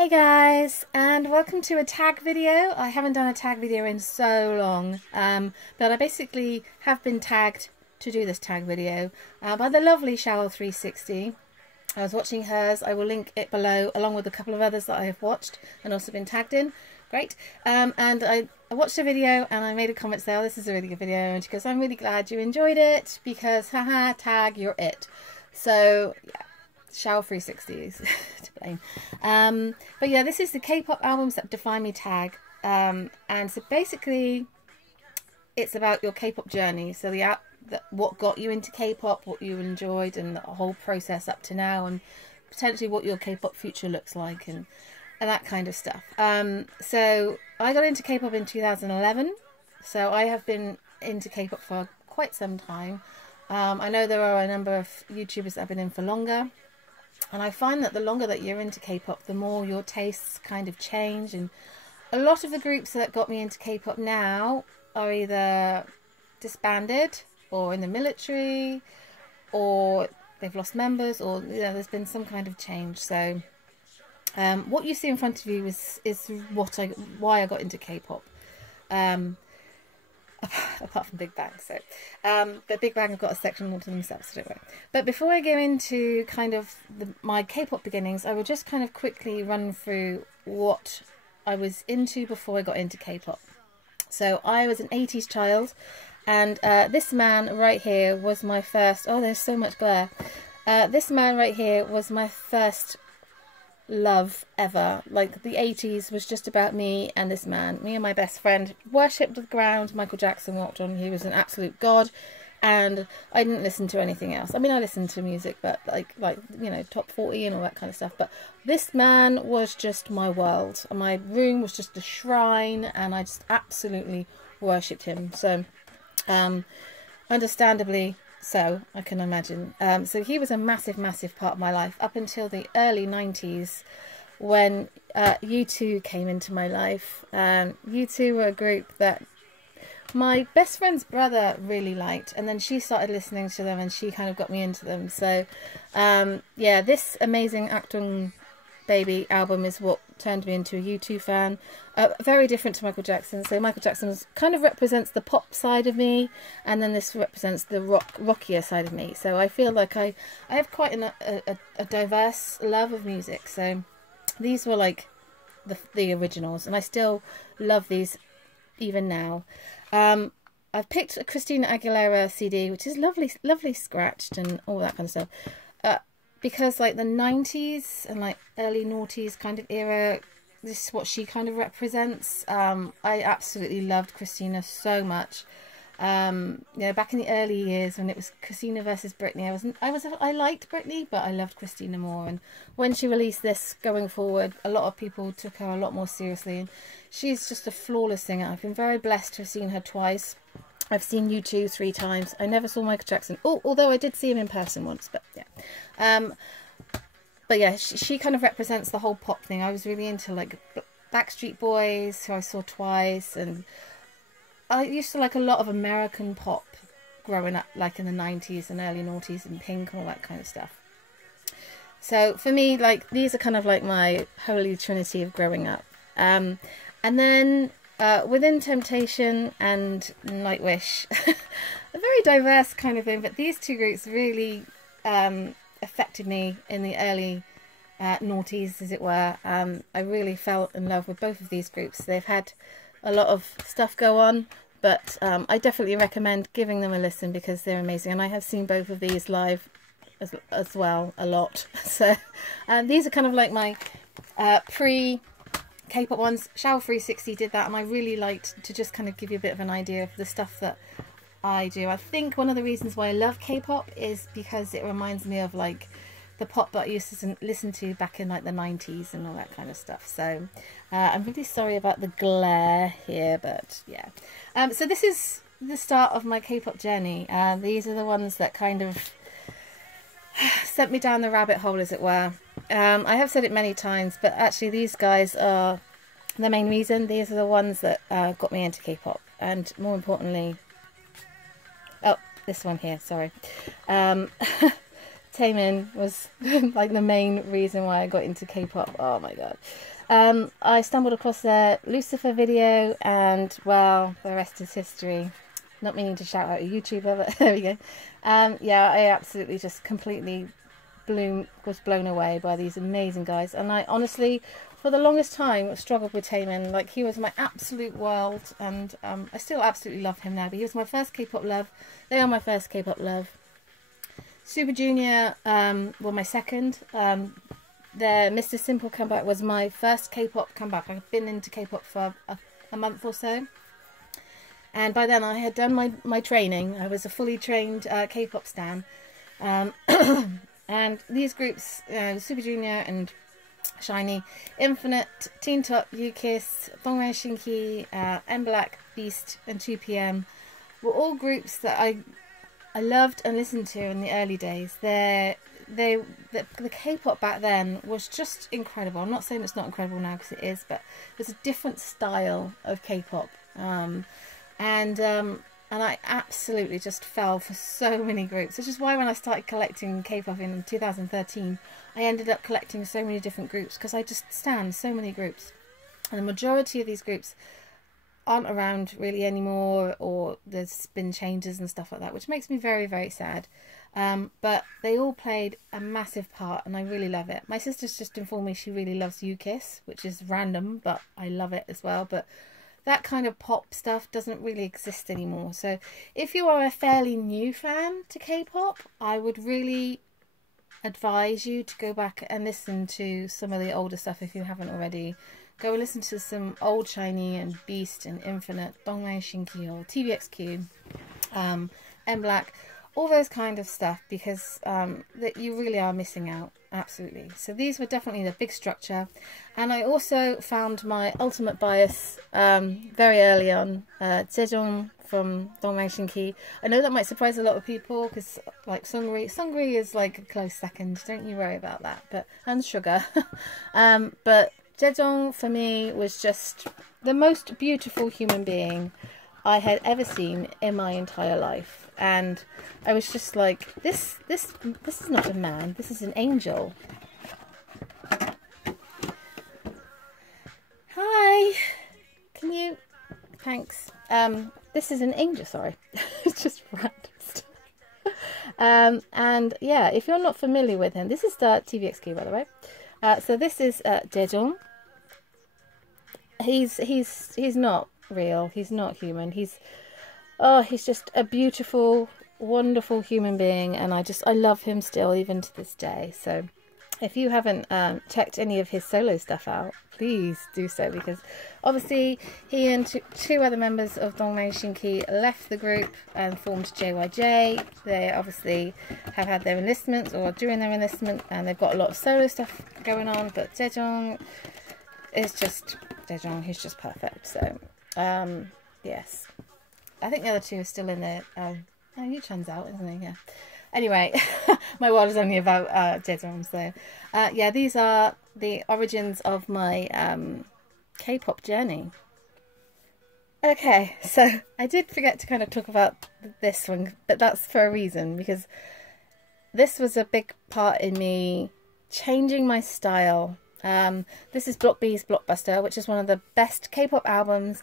Hey guys, and welcome to a tag video. I haven't done a tag video in so long, but I basically have been tagged to do this tag video by the lovely Shower360. I was watching hers. I will link it below along with a couple of others that I have watched and also been tagged in. Great. And I watched a video and I made a comment saying, oh, this is a really good video, and she goes, I'm really glad you enjoyed it because haha, tag, you're it. So yeah, Shower360 is to blame. But yeah, this is the K-pop albums that define me tag, and so basically it's about your K-pop journey. So what got you into K-pop, what you enjoyed, and the whole process up to now, and potentially what your K-pop future looks like, and that kind of stuff. So I got into K-pop in 2011, so I have been into K-pop for quite some time. I know there are a number of YouTubers that have been in for longer, and I find that the longer that you're into K-pop, the more your tastes kind of change. And a lot of the groups that got me into K-pop now are either disbanded or in the military, or they've lost members, or there's been some kind of change. So what you see in front of you is why I got into K-pop. Apart from Big Bang, so but Big Bang have got a section all to themselves, so don't worry. But before I go into kind of my K-pop beginnings, I will just kind of quickly run through what I was into before I got into K-pop. So I was an 80s child, and this man right here was my first. Oh, there's so much glare. This man right here was my first love ever. Like, the 80s was just about me and this man. Me and my best friend worshipped the ground Michael Jackson walked on. He was an absolute god, and I didn't listen to anything else. I mean, I listened to music, but like you know, top 40 and all that kind of stuff, but this man was just my world. My room was just a shrine, and I just absolutely worshipped him. So understandably so, I can imagine. So he was a massive part of my life up until the early 90s, when U2 came into my life. U2 were a group that my best friend's brother really liked, and then she started listening to them and she kind of got me into them. So yeah, this amazing Actung Baby album is what turned me into a U2 fan. Very different to Michael Jackson. So Michael Jackson kind of represents the pop side of me, and then this represents the rockier side of me. So I feel like I have quite a diverse love of music. So these were like the originals, and I still love these even now. I've picked a Christina Aguilera CD, which is lovely scratched and all that kind of stuff. Because like the 90s and like early noughties kind of era, this is what she kind of represents. I absolutely loved Christina so much. You know, back in the early years when it was Christina versus Britney, I liked Britney, but I loved Christina more. And when she released this, going forward, a lot of people took her a lot more seriously, and she's just a flawless singer. I've been very blessed to have seen her twice. I've seen U2 3 times. I never saw Michael Jackson. Oh, although I did see him in person once, but yeah. But yeah, she kind of represents the whole pop thing. I was really into like Backstreet Boys, who I saw twice, and I used to like a lot of American pop growing up, like in the 90s and early noughties, and Pink and all that kind of stuff. So for me, like, these are kind of like my holy trinity of growing up. And then Within Temptation and Nightwish, a very diverse kind of thing, but these two groups really affected me in the early noughties, as it were. I really fell in love with both of these groups. They've had a lot of stuff go on, but I definitely recommend giving them a listen because they're amazing, and I have seen both of these live as well a lot. So these are kind of like my pre K-pop ones. Shower360 did that, and I really liked to just kind of give you a bit of an idea of the stuff that I do. I think one of the reasons why I love K-pop is because it reminds me of like the pop that I used to listen to back in like the 90s and all that kind of stuff. So I'm really sorry about the glare here, but yeah. So this is the start of my K-pop journey. These are the ones that kind of sent me down the rabbit hole, as it were. I have said it many times, but actually these guys are the main reason. These are the ones that got me into K-pop, and more importantly, oh, this one here, sorry. Taemin was like the main reason why I got into K-pop. Oh my god. I stumbled across their Lucifer video, and well, the rest is history. Not meaning to shout out a YouTuber, but there we go. Yeah, I absolutely just completely was blown away by these amazing guys. And I honestly, for the longest time, struggled with Taemin. Like, he was my absolute world, and I still absolutely love him now. But he was my first K-pop love. They are my first K-pop love. Super Junior were my second. Their Mr. Simple comeback was my first K-pop comeback. I've been into K-pop for a month or so. And by then I had done my training. I was a fully trained K-pop stan. And these groups, Super Junior and SHINee, Infinite, Teen Top, U-KISS, Donghae Shinki, M-Black, Beast and 2PM were all groups that I loved and listened to in the early days. The K-pop back then was just incredible. I'm not saying it's not incredible now, because it is, but there's a different style of K-pop. And I absolutely just fell for so many groups, which is why when I started collecting K-pop in 2013, I ended up collecting so many different groups, because I just stan so many groups. And the majority of these groups aren't around really anymore, or there's been changes and stuff like that, which makes me very, very sad. But they all played a massive part, and I really love it. My sister's just informed me she really loves U-KISS, which is random, but I love it as well. But that kind of pop stuff doesn't really exist anymore. So if you are a fairly new fan to K-pop, I would really advise you to go back and listen to some of the older stuff if you haven't already. Go and listen to some old SHINee and Beast and Infinite, Donghae Shinki or TVXQ, M-Black, all those kind of stuff, because that you really are missing out, absolutely. So these were definitely the big structure. And I also found my ultimate bias very early on, Jaejong from Donghae Shinki. I know that might surprise a lot of people, because like Seungri is like a close second, don't you worry about that, but and Sugar. But Jaejong for me was just the most beautiful human being I had ever seen in my entire life. And I was just like, this is not a man, this is an angel. Hi, can you, thanks. This is an angel, sorry. It's just random stuff. And yeah, if you're not familiar with him, this is the TVXQ, by the way. So this is Jaejong. He's not real, he's not human, he's just a beautiful, wonderful human being, and I love him still, even to this day. So if you haven't checked any of his solo stuff out, please do so, because obviously he and two other members of Donghae Shinki left the group and formed JYJ. They obviously have had their enlistments, or during their enlistment, and they've got a lot of solo stuff going on, but Jaejong is just Jaejong, he's just perfect. So yes, I think the other two are still in there. Oh, Yuchan's out, isn't he? Yeah. Anyway, my world is only about Jaejong. So yeah, these are the origins of my K-pop journey. Okay, so I did forget to kind of talk about this one, but that's for a reason, because this was a big part in me changing my style. This is Block B's Blockbuster, which is one of the best K-pop albums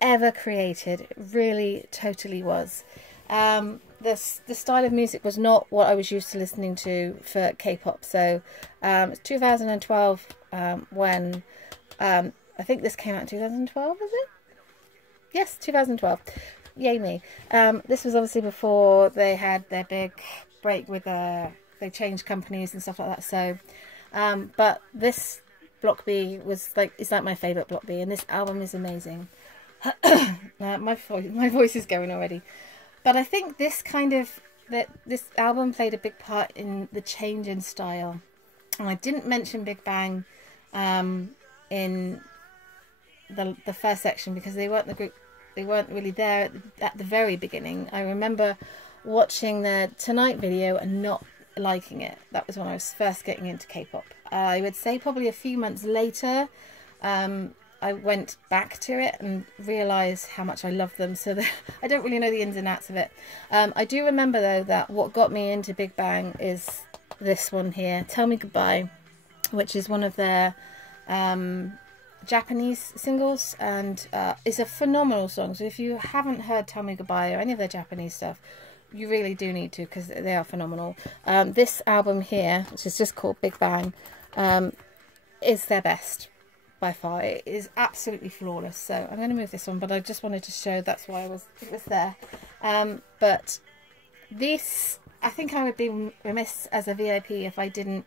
ever created. It really totally was. The style of music was not what I was used to listening to for K-pop. So 2012 when I think this came out in 2012, was it? Yes, 2012. Yay me. This was obviously before they had their big break with they changed companies and stuff like that. So but this Block B is like my favourite Block B, and this album is amazing. My voice is going already. But I think this album played a big part in the change in style. And I didn't mention Big Bang in the first section, because they weren't the group. They weren't really there at the very beginning. I remember watching their Tonight video and not liking it. That was when I was first getting into K-pop. I would say probably a few months later, I went back to it and realised how much I love them. So I don't really know the ins and outs of it. I do remember though that what got me into Big Bang is this one here, Tell Me Goodbye, which is one of their Japanese singles, and is a phenomenal song. So if you haven't heard Tell Me Goodbye or any of their Japanese stuff, you really do need to, because they are phenomenal. This album here, which is just called Big Bang, is their best by far. It is absolutely flawless. So I'm going to move this one, but I just wanted to show, that's why it was there. But this, I think I would be remiss as a VIP if I didn't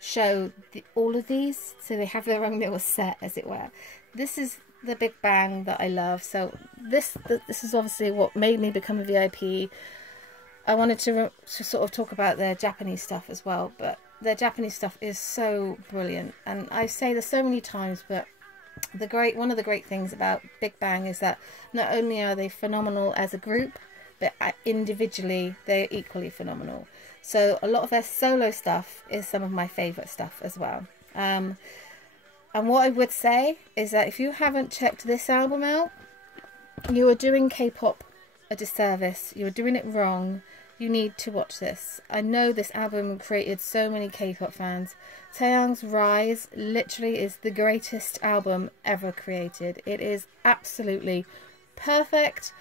show all of these, so they have their own little set, as it were. This is the Big Bang that I love. So this is obviously what made me become a VIP. I wanted to sort of talk about their Japanese stuff as well, but their Japanese stuff is so brilliant, and I say this so many times, but one of the great things about Big Bang is that not only are they phenomenal as a group, but individually they're equally phenomenal. So a lot of their solo stuff is some of my favourite stuff as well. And what I would say is that if you haven't checked this album out, you are doing K-pop a disservice. You're doing it wrong. You need to watch this. I know this album created so many K-pop fans. Taeyang's Rise literally is the greatest album ever created. It is absolutely perfect,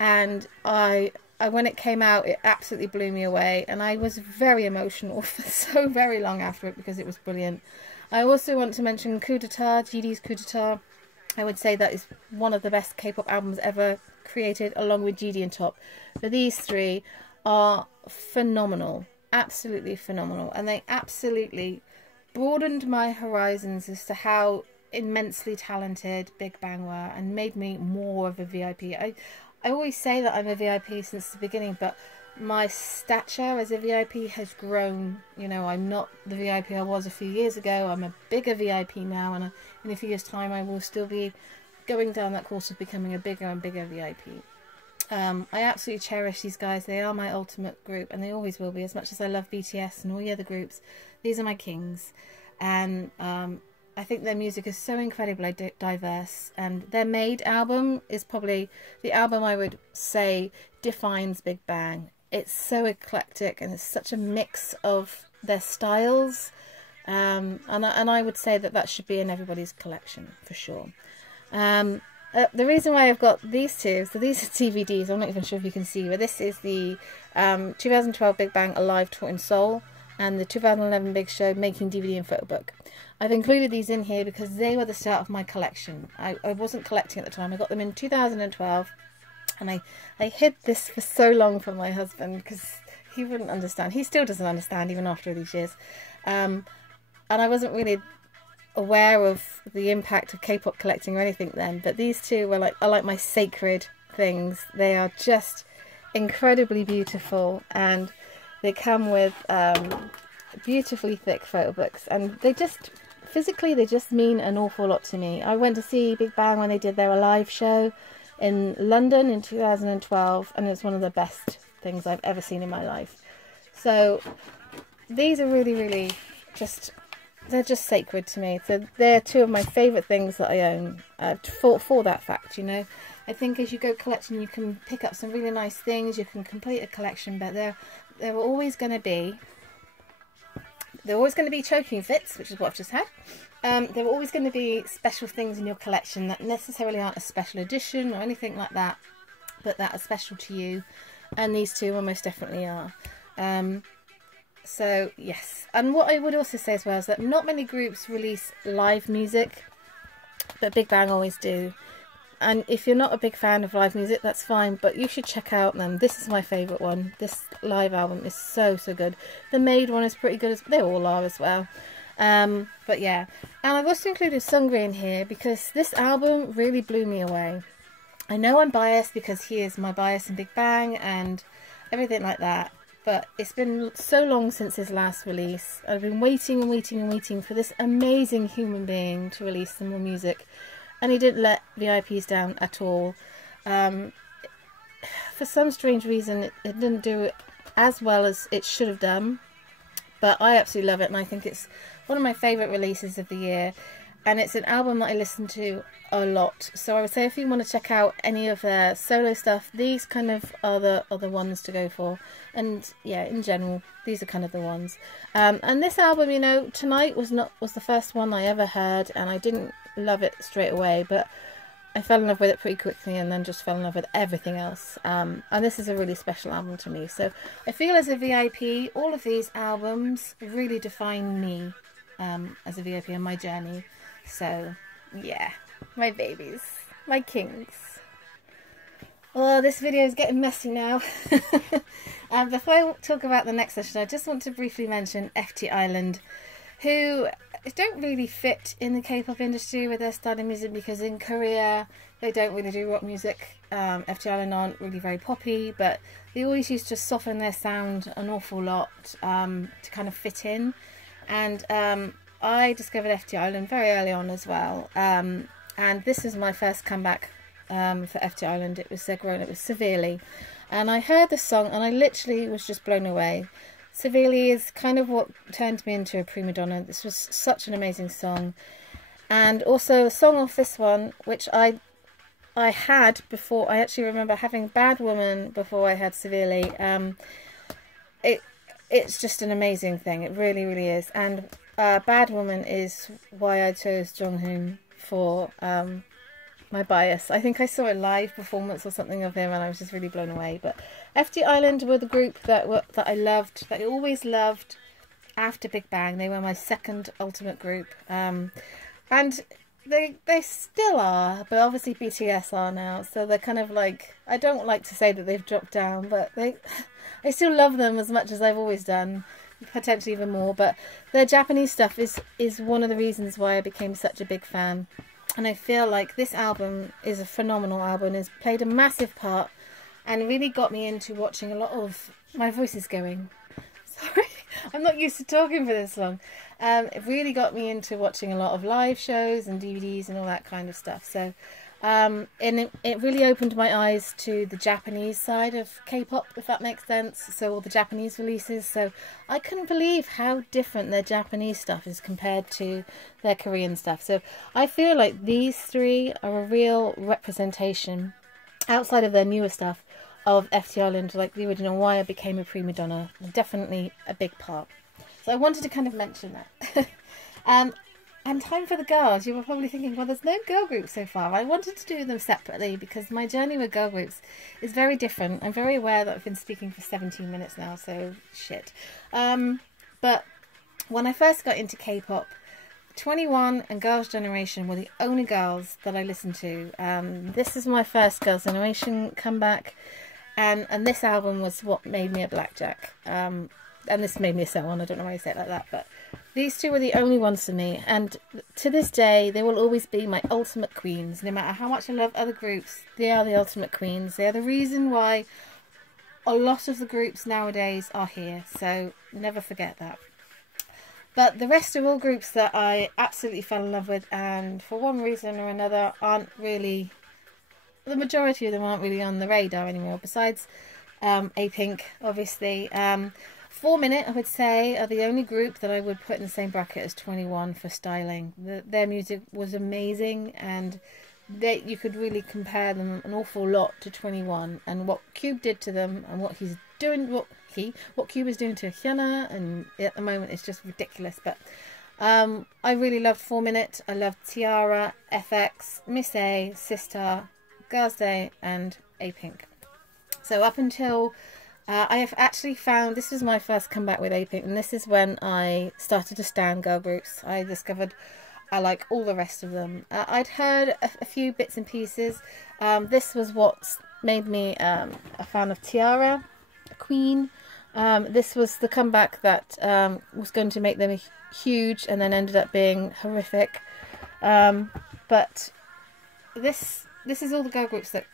and when it came out, it absolutely blew me away, and I was very emotional for so very long after it because it was brilliant. I also want to mention Coup d'etat, GD's Coup d'etat. I would say that is one of the best K-pop albums ever created, along with GD and Top. But these three are phenomenal, absolutely phenomenal, and they absolutely broadened my horizons as to how immensely talented Big Bang were, and made me more of a VIP. I always say that I'm a VIP since the beginning, but my stature as a VIP has grown. You know, I'm not the VIP I was a few years ago. I'm a bigger VIP now, and in a few years' time I will still be going down that course of becoming a bigger and bigger VIP. I absolutely cherish these guys. They are my ultimate group, and they always will be. As much as I love BTS and all the other groups, these are my kings. And I think their music is so incredibly diverse, and their Made album is probably the album I would say defines Big Bang. It's so eclectic, and it's such a mix of their styles, and I would say that should be in everybody's collection for sure. The reason why I've got these two, so these are DVDs, I'm not even sure if you can see, but this is the 2012 Big Bang Alive Tour in Seoul, and the 2011 Big Show Making DVD and Photo Book. I've included these in here because they were the start of my collection. I wasn't collecting at the time. I got them in 2012, and I hid this for so long from my husband because he wouldn't understand. He still doesn't understand even after these years. And I wasn't really aware of the impact of K-pop collecting or anything then, but these two are like my sacred things. They are just incredibly beautiful, and they come with beautifully thick photo books, and they just physically mean an awful lot to me. I went to see Big Bang when they did their Alive show in London in 2012, and it's one of the best things I've ever seen in my life. So these are really just, they're just sacred to me. So they're two of my favourite things that I own, for that fact, you know. I think as you go collecting, you can pick up some really nice things, you can complete a collection, but there are always going to be choking fits, which is what I've just had. There are always going to be special things in your collection that necessarily aren't a special edition or anything like that, but that are special to you, and these two almost definitely are. So yes, and what I would also say as well is that not many groups release live music, but Big Bang always do. And if you're not a big fan of live music, that's fine, but you should check out them. This is my favourite one. This live album is so good. The Made one is pretty good, they all are as well. But yeah, and I've also included Seungri in here because this album really blew me away. I know I'm biased because he is my bias in Big Bang and everything like that, but it's been so long since his last release. I've been waiting and waiting for this amazing human being to release some more music, and he didn't let VIPs down at all. For some strange reason, it didn't do it as well as it should have done, but I absolutely love it, and I think it's one of my favourite releases of the year. and it's an album that I listen to a lot. So I would say if you want to check out any of their solo stuff, these kind of are the ones to go for. And yeah, in general, these are kind of the ones. And this album, you know, Tonight was the first one I ever heard, and I didn't love it straight away, but I fell in love with it pretty quickly, and then just fell in love with everything else. And this is a really special album to me. So I feel as a VIP, all of these albums really define me as a VIP on my journey. So yeah, my babies, my kings. Oh, this video is getting messy now. Before I talk about the next session, I just want to briefly mention FT Island, who don't really fit in the K-pop industry with their style of music, because in Korea they don't really do rock music. FT Island aren't really very poppy, but they always used to soften their sound an awful lot to kind of fit in. And I discovered FT Island very early on as well, and this is my first comeback for FT Island. It was Grown, it was Severely, and I heard this song and I literally was just blown away. Severely is kind of what turned me into a prima donna. This was such an amazing song. And also a song off this one, which I had before. I actually remember having Bad Woman before I had Severely. It's just an amazing thing. It really, really is. And Bad Woman is why I chose Jonghoon for my bias. I think I saw a live performance or something of him, and I was just really blown away. But FT Island were the group that I loved, that I always loved after Big Bang. They were my second ultimate group, and they still are, but obviously BTS are now, so they're kind of like, I don't like to say that they've dropped down, but I still love them as much as I've always done, potentially even more. But their Japanese stuff is one of the reasons why I became such a big fan. And I feel like this album is a phenomenal album, has played a massive part and really got me into watching a lot of... My voice is going. Sorry, I'm not used to talking for this long. It really got me into watching a lot of live shows and DVDs and all that kind of stuff. So, and it really opened my eyes to the Japanese side of K-pop, if that makes sense. So all the Japanese releases. So I couldn't believe how different their Japanese stuff is compared to their Korean stuff. So I feel like these three are a real representation, outside of their newer stuff, of FT Island, like the original, why I became a prima donna. Definitely a big part. So I wanted to kind of mention that. And time for the girls. You were probably thinking, well, there's no girl groups so far. I wanted to do them separately because my journey with girl groups is very different. I'm very aware that I've been speaking for 17 minutes now, so shit. But when I first got into K-pop, 21 and Girls' Generation were the only girls that I listened to. This is my first Girls' Generation comeback, and this album was what made me a Blackjack. And this made me a So On. I don't know why I say it like that, but these two were the only ones for me, and to this day they will always be my ultimate queens. No matter how much I love other groups, they are the ultimate queens. They are the reason why a lot of the groups nowadays are here, so never forget that. But the rest are all groups that I absolutely fell in love with, and for one reason or another aren't really, the majority of them aren't really on the radar anymore, besides A-Pink, obviously. 4 Minute, I would say, are the only group that I would put in the same bracket as 21 for styling. Their music was amazing, and you could really compare them an awful lot to 21, and what Cube did to them, and what he's doing, what Cube is doing to Hyuna, and at the moment it's just ridiculous. But I really loved 4 Minute. I loved Tiara, FX, Miss A, Sister, Girls' Day, and A-Pink. So up until I have actually found, this was my first comeback with A-Pink, and this is when I started to stan girl groups. I discovered I like all the rest of them. I'd heard a few bits and pieces. This was what made me a fan of Tiara, Queen. This was the comeback that was going to make them huge, and then ended up being horrific. But this is all the girl groups that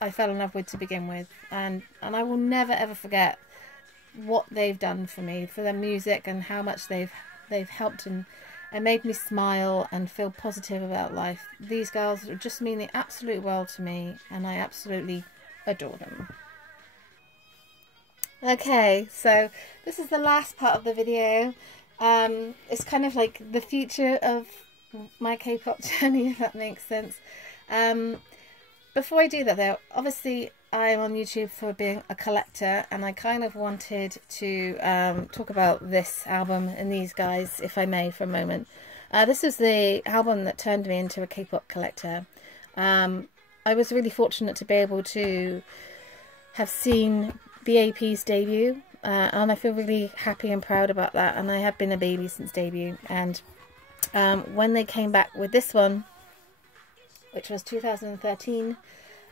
I fell in love with to begin with, and I will never ever forget what they've done for me, for their music, and how much they've helped and made me smile and feel positive about life. These girls just mean the absolute world to me, and I absolutely adore them. Okay, so this is the last part of the video. It's kind of like the future of my K-pop journey, if that makes sense. Before I do that though, obviously I'm on YouTube for being a collector, and I kind of wanted to talk about this album and these guys, if I may, for a moment. This is the album that turned me into a K-pop collector. I was really fortunate to be able to have seen BAP's debut, and I feel really happy and proud about that, and I have been a baby since debut. And when they came back with this one, which was 2013,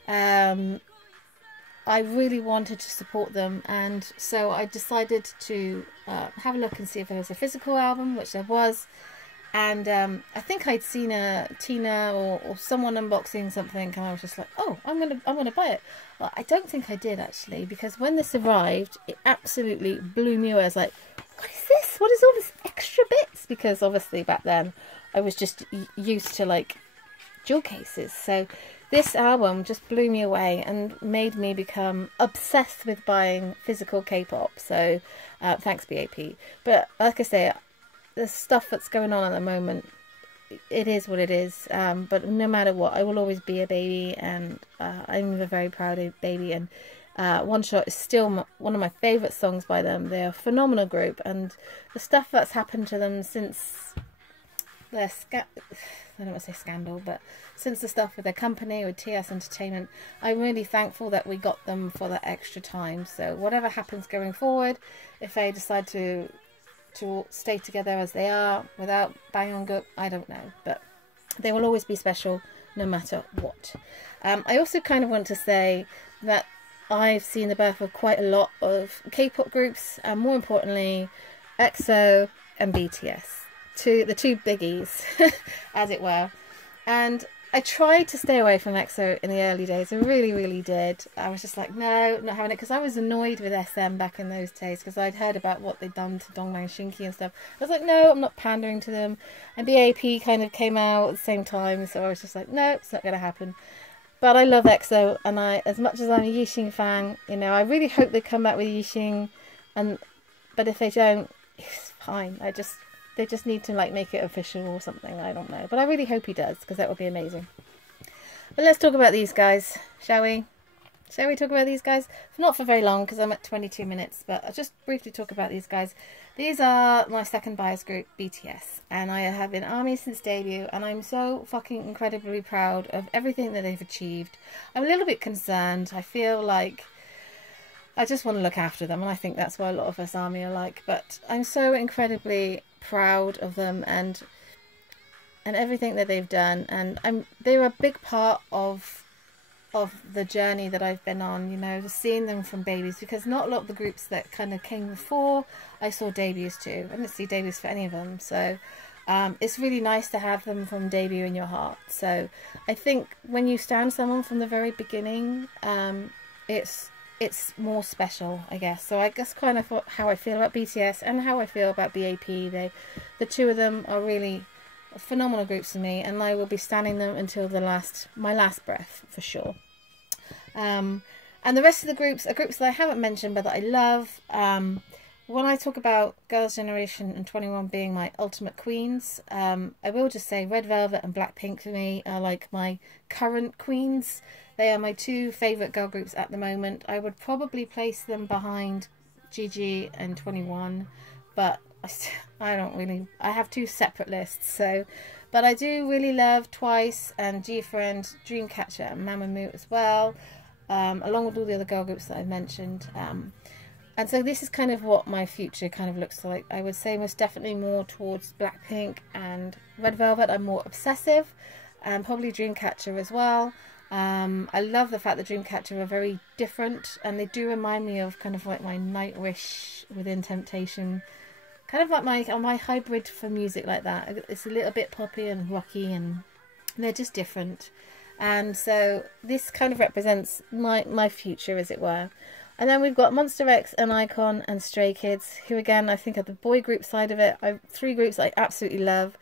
I really wanted to support them, and so I decided to have a look and see if there was a physical album, which there was. And I think I'd seen a Tina or someone unboxing something, and I was just like, oh, I'm gonna buy it. Well, I don't think I did actually, because when this arrived, it absolutely blew me away. I was like, what is this? What is all this extra bits? Because obviously back then I was just used to like jewel cases. So this album just blew me away and made me become obsessed with buying physical K-pop. So thanks BAP. But like I say, the stuff that's going on at the moment, it is what it is. But no matter what, I will always be a baby, and I'm a very proud baby. And One Shot is still one of my favourite songs by them. They're a phenomenal group, and the stuff that's happened to them since their I don't want to say scandal, but since the stuff with their company, with TS Entertainment, I'm really thankful that we got them for that extra time. So whatever happens going forward, if they decide to stay together as they are without Banggook, I don't know, but they will always be special no matter what. I also kind of want to say that I've seen the birth of quite a lot of K-pop groups, and more importantly EXO and BTS, the two biggies as it were. And I tried to stay away from EXO in the early days. I really did. I was just like, no, not having it, because I was annoyed with SM back in those days, because I'd heard about what they'd done to Dongman Shinki and stuff. I was like, no, I'm not pandering to them. And BAP kind of came out at the same time, so I was just like, no, it's not going to happen. But I love EXO, and as much as I'm a Yixing fan, you know, I really hope they come back with Yixing, but if they don't, it's fine. They just need to like make it official or something, I don't know. But I really hope he does, because that would be amazing. But let's talk about these guys, shall we? Shall we talk about these guys? Not for very long, because I'm at 22 minutes, but I'll just briefly talk about these guys. These are my second bias group, BTS. And I have been ARMY since debut, and I'm so fucking incredibly proud of everything that they've achieved. I'm a little bit concerned. I feel like I just want to look after them, and I think that's why a lot of us ARMY are like. But I'm so incredibly proud of them and everything that they've done, and they're a big part of the journey that I've been on, you know, just seeing them from babies, because not a lot of the groups that kind of came before I saw debuts too. I didn't see debuts for any of them, so it's really nice to have them from debut in your heart. So I think when you stand someone from the very beginning, it's more special, I guess. So I guess kind of how I feel about BTS and how I feel about BAP. The two of them are really phenomenal groups for me, and I will be standing them until my last breath for sure. And the rest of the groups are groups that I haven't mentioned but that I love. When I talk about Girls' Generation and 21 being my ultimate queens, I will just say Red Velvet and Blackpink for me are like my current queens. They are my two favourite girl groups at the moment. I would probably place them behind GG and 21, but I have two separate lists. So, but I do really love Twice and G-Friend, Dreamcatcher and Mamamoo as well, along with all the other girl groups that I've mentioned. And so this is kind of what my future kind of looks like. I would say most definitely more towards Blackpink and Red Velvet. I'm more obsessive, and probably Dreamcatcher as well. I love the fact that Dreamcatcher are very different, and they do remind me of kind of like my Nightwish within Temptation, kind of like my hybrid for music like that. It's a little bit poppy and rocky, and they're just different. And so this kind of represents my future, as it were. And then we've got Monster X and iKON and Stray Kids, who again I think are the boy group side of it. Three groups I absolutely love.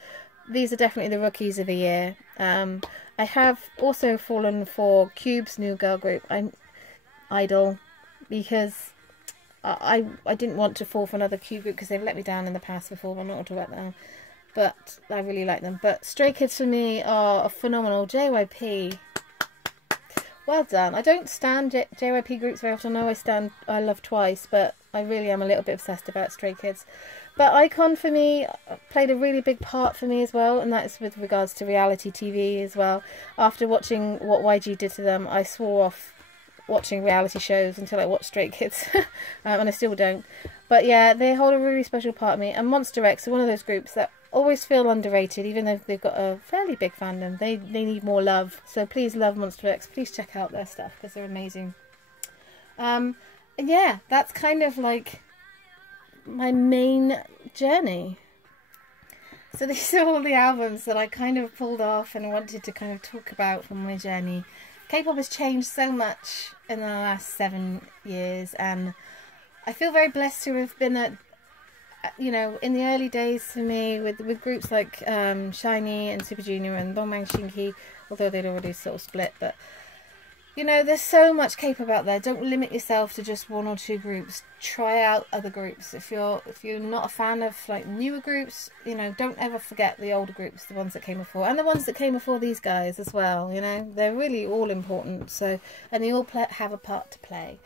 These are definitely the rookies of the year. I have also fallen for Cube's new girl group, Idol, because I didn't want to fall for another Cube group because they've let me down in the past before, but I'm not going to talk about that now. but I really like them. But Stray Kids for me are phenomenal. JYP, well done. I don't stand JYP groups very often. I know I Love Twice, but I really am a little bit obsessed about Stray Kids. But iKON for me played a really big part for me as well, and that is with regards to reality TV as well. After watching what YG did to them, I swore off watching reality shows until I watched Stray Kids, and I still don't. But yeah, they hold a really special part of me. And Monster X are one of those groups that always feel underrated, even though they've got a fairly big fandom. They need more love. So please love Monster X. Please check out their stuff because they're amazing. And yeah, that's kind of like my main journey. So these are all the albums that I kind of pulled off and wanted to kind of talk about from my journey. K-pop has changed so much in the last 7 years, and I feel very blessed to have been at, you know, in the early days for me with groups like SHINee and Super Junior and Bongbang Shinki, although they'd already sort of split. But you know, there's so much K-pop out there. Don't limit yourself to just 1 or 2 groups. Try out other groups. If you're not a fan of like newer groups, you know, don't ever forget the older groups, the ones that came before, and the ones that came before these guys as well. You know, they're really all important. So, and they all have a part to play.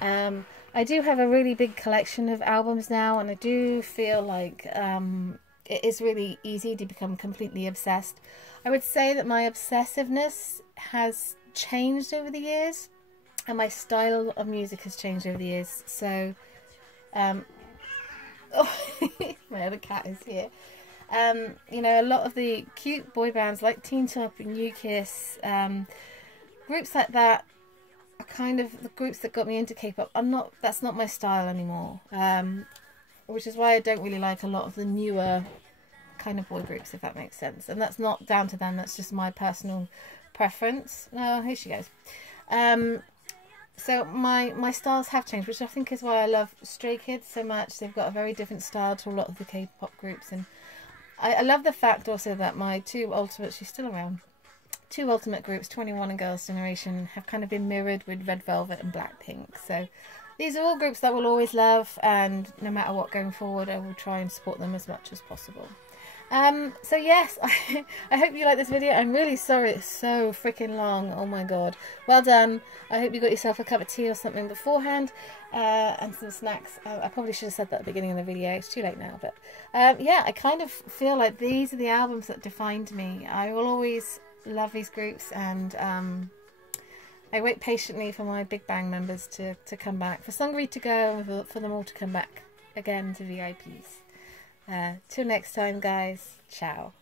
I do have a really big collection of albums now, and I do feel like it is really easy to become completely obsessed. I would say that my obsessiveness has changed over the years, and my style of music has changed over the years. So, oh, my other cat is here. You know, a lot of the cute boy bands like Teen Top and U-Kiss, groups like that, kind of the groups that got me into K-pop. That's not my style anymore, which is why I don't really like a lot of the newer kind of boy groups, if that makes sense. And that's not down to them, that's just my personal preference. Oh, here she goes. So my styles have changed, which I think is why I love Stray Kids so much. They've got a very different style to a lot of the K-pop groups, and I love the fact also that my two ultimate, she's still around, 2 ultimate groups, 21 and Girls' Generation, have kind of been mirrored with Red Velvet and Blackpink. So these are all groups that we'll always love, and no matter what going forward, I will try and support them as much as possible. So yes, I hope you like this video. I'm really sorry it's so freaking long. Oh my god. Well done. I hope you got yourself a cup of tea or something beforehand, and some snacks. I probably should have said that at the beginning of the video. It's too late now. But yeah, I kind of feel like these are the albums that defined me. I will always love these groups, and I wait patiently for my Big Bang members to come back, for Sungri to go, and for them all to come back again to VIPs. Till next time, guys. Ciao.